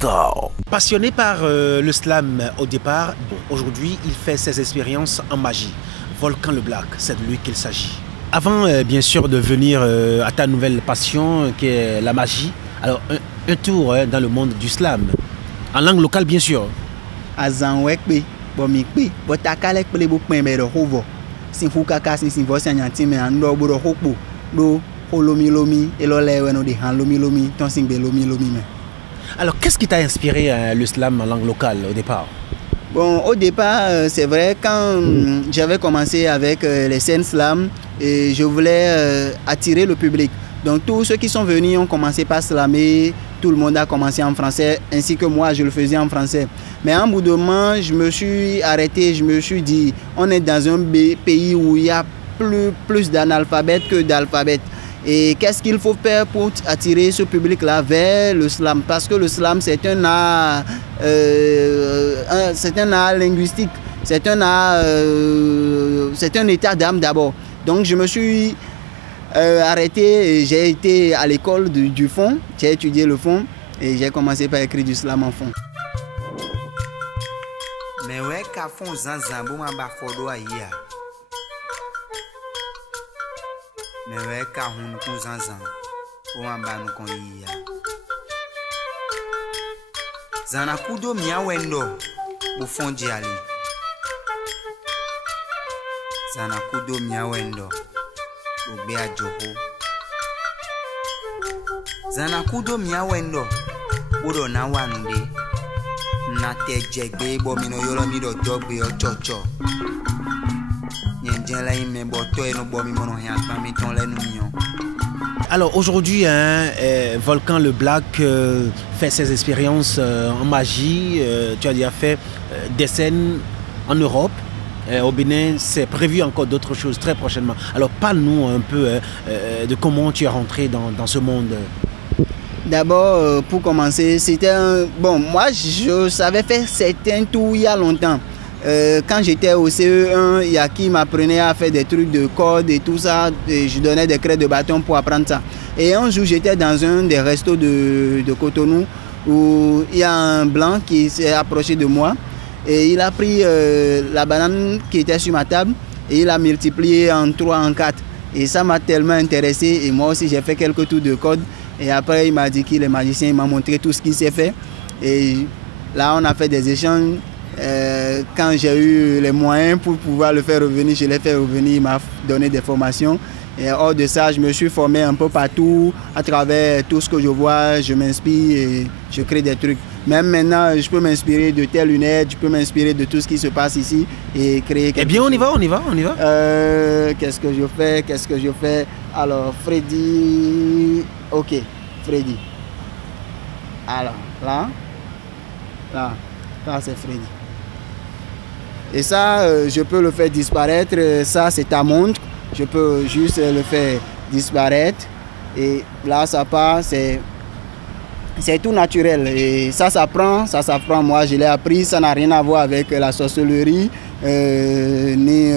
Star. Passionné par le slam au départ, aujourd'hui il fait ses expériences en magie. Volcan le Black, c'est de lui qu'il s'agit. Avant bien sûr de venir à ta nouvelle passion qui est la magie, alors un tour dans le monde du slam, en langue locale bien sûr. Alors qu'est-ce qui t'a inspiré le slam en langue locale au départ? Bon, au départ, c'est vrai, quand j'avais commencé avec les scènes slam, et je voulais attirer le public. Donc tous ceux qui sont venus ont commencé par slammer, tout le monde a commencé en français, ainsi que moi je le faisais en français. Mais à un bout de moment, je me suis arrêté, je me suis dit, on est dans un pays où il y a plus d'analphabètes que d'alphabètes. Et qu'est-ce qu'il faut faire pour attirer ce public-là vers le slam? Parce que le slam, c'est un art linguistique, c'est un art, c'est un état d'âme d'abord. Donc je me suis arrêté, j'ai été à l'école du fond, j'ai étudié le fond et j'ai commencé par écrire du slam en fond. Mais ouais, qu'à fond, zanzambo ma bafodo aïe. Mais ouais, qu'à hun kun zanzam, ou ma banu kon iya. Zanakudo mia wendo, bu fondi ali. Zanakudo mia wendo, bu bea joho. Zanakudo mia wendo, bu do na wanude. Na te jegbe bo mino yolo mi do dogbe o chocho. Alors aujourd'hui, Volcan le Black fait ses expériences en magie. Tu as déjà fait des scènes en Europe. Au Bénin, c'est prévu encore d'autres choses très prochainement. Alors parle-nous un peu de comment tu es rentré dans ce monde. D'abord, pour commencer, c'était bon, moi, je savais faire certains tours il y a longtemps. Quand j'étais au CE1, il y a qui m'apprenait à faire des trucs de cordes et tout ça. Et je donnais des crêtes de bâton pour apprendre ça. Et un jour, j'étais dans un des restos de Cotonou où il y a un blanc qui s'est approché de moi. Et il a pris la banane qui était sur ma table et il a multiplié en 3, en 4. Et ça m'a tellement intéressé. Et moi aussi, j'ai fait quelques tours de cordes. Et après, il m'a dit qu'il est magicien. Il m'a montré tout ce qu'il sait faire. Et là, on a fait des échanges. Quand j'ai eu les moyens pour pouvoir le faire revenir, je l'ai fait revenir, il m'a donné des formations. Et hors de ça, je me suis formé un peu partout, à travers tout ce que je vois, je m'inspire et je crée des trucs. Même maintenant, je peux m'inspirer de telles lunettes, je peux m'inspirer de tout ce qui se passe ici et créer quelque chose. Eh bien, on y va. Qu'est-ce que je fais? Alors, Freddy... Ok, Freddy. Alors, là, c'est Freddy. Et ça, je peux le faire disparaître. Ça, c'est ta montre. Je peux juste le faire disparaître. Et là, ça part. C'est tout naturel. Et ça s'apprend. Moi, je l'ai appris. Ça n'a rien à voir avec la sorcellerie ni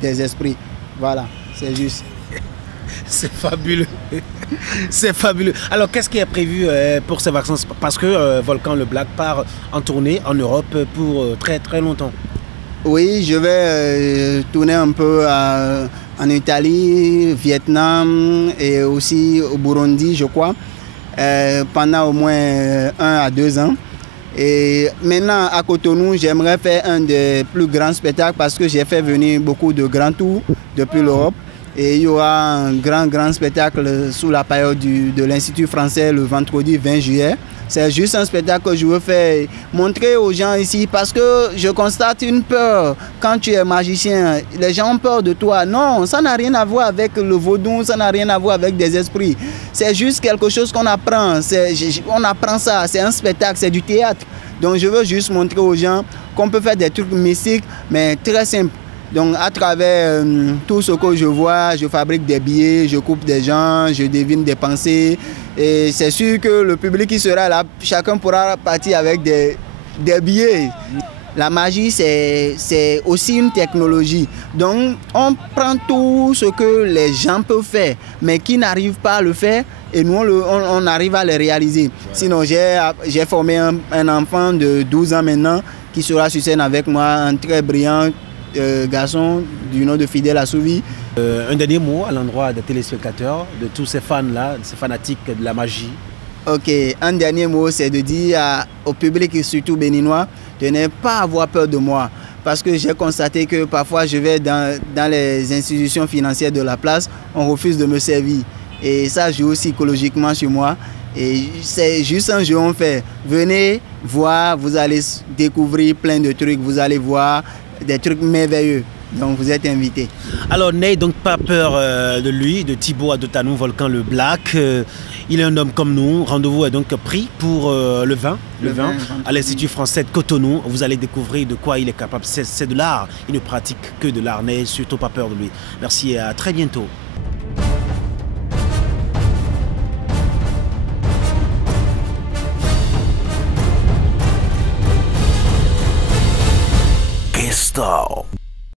des esprits. Voilà, c'est juste. C'est fabuleux. C'est fabuleux. Alors, qu'est-ce qui est prévu pour ces vacances? Parce que Volcan le Black part en tournée en Europe pour très très longtemps. Oui, je vais tourner un peu en Italie, Vietnam et aussi au Burundi, je crois, pendant au moins 1 à 2 ans. Et maintenant, à Cotonou, j'aimerais faire un des plus grands spectacles parce que j'ai fait venir beaucoup de grands tours depuis l'Europe. Et il y aura un grand spectacle sous la période de l'Institut français le vendredi 20 juillet. C'est juste un spectacle que je veux faire, montrer aux gens ici parce que je constate une peur. Quand tu es magicien, les gens ont peur de toi. Non, ça n'a rien à voir avec le vaudou, ça n'a rien à voir avec des esprits. C'est juste quelque chose qu'on apprend. On apprend ça, c'est un spectacle, c'est du théâtre. Donc je veux juste montrer aux gens qu'on peut faire des trucs mystiques, mais très simples. Donc à travers tout ce que je vois, je fabrique des billets, je coupe des gens, je devine des pensées. Et c'est sûr que le public qui sera là, chacun pourra partir avec des billets. La magie, c'est aussi une technologie. Donc on prend tout ce que les gens peuvent faire, mais qui n'arrivent pas à le faire, et nous on arrive à les réaliser. Ouais. Sinon j'ai formé un enfant de 12 ans maintenant qui sera sur scène avec moi, un très brillant garçon du nom de Fidèle Assouvi. Un dernier mot à l'endroit des téléspectateurs, de tous ces fans-là, ces fanatiques de la magie. Ok, un dernier mot, c'est de dire au public et surtout béninois de ne pas avoir peur de moi. Parce que j'ai constaté que parfois je vais dans les institutions financières de la place, on refuse de me servir. Et ça joue psychologiquement sur moi. Et c'est juste un jeu on fait. Venez voir, vous allez découvrir plein de trucs, vous allez voir des trucs merveilleux. Donc vous êtes invités. Alors n'ayez donc pas peur de lui, de Thibaut Adotanou, Volcan le Black. Il est un homme comme nous. Rendez-vous est donc pris pour le vin à l'Institut français de Cotonou. Vous allez découvrir de quoi il est capable. C'est de l'art. Il ne pratique que de l'art. N'ayez surtout pas peur de lui. Merci et à très bientôt. Style.